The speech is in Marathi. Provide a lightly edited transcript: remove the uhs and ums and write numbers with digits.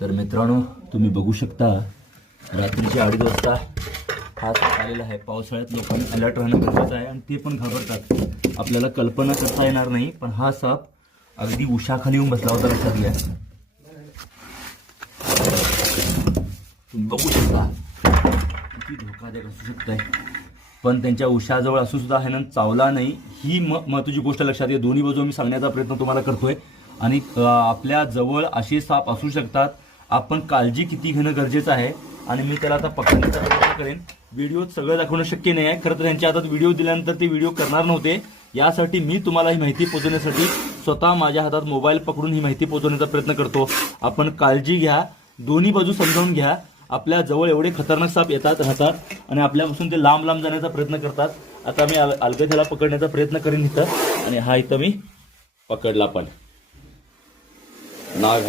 तर मित्रांनो, तुम्ही बघू शकता रात्रीचे 2:30 वाजता हा साप आलेला आहे. पावसाळ्यात लोकांनी अलर्ट राहणं गरजेचं आहे आणि ते पण घाबरतात. आपल्याला कल्पना करता येणार नाही, पण हा साप अगदी उशाखाली येऊन बसला होता. लक्षात घ्या. तुम्ही बघू शकता किती धोकादायक असू शकतंय, पण त्यांच्या उशाजवळ असून सुद्धा ह्यानं चावला नाही. ही महत्त्वाची गोष्ट लक्षात घ्या. दोन्ही बाजू मी सांगण्याचा प्रयत्न तुम्हाला करतोय. आणि आपल्या जवळ असे साप असू शकतात. आपण काळजी किती घेणं गरजेचं आहे. आणि मी त्याला आता पकडण्याचा प्रयत्न करेन. व्हिडिओत सगळं दाखवणं शक्य नाही आहे. खरं तर त्यांच्या हातात व्हिडिओ दिल्यानंतर ते व्हिडिओ करणार नव्हते. यासाठी मी तुम्हाला ही माहिती पोहोचवण्यासाठी स्वतः माझ्या हातात मोबाईल पकडून ही माहिती पोहोचवण्याचा प्रयत्न करतो. आपण काळजी घ्या, दोन्ही बाजू समजावून घ्या. आपल्या जवळ एवढे खतरनाक साप येतात राहतात आणि आपल्यापासून ते लांब लांब जाण्याचा प्रयत्न करतात. आता मी अलगद पकडण्याचा प्रयत्न करेन इथं, आणि हा इथं मी पकडला पण नाग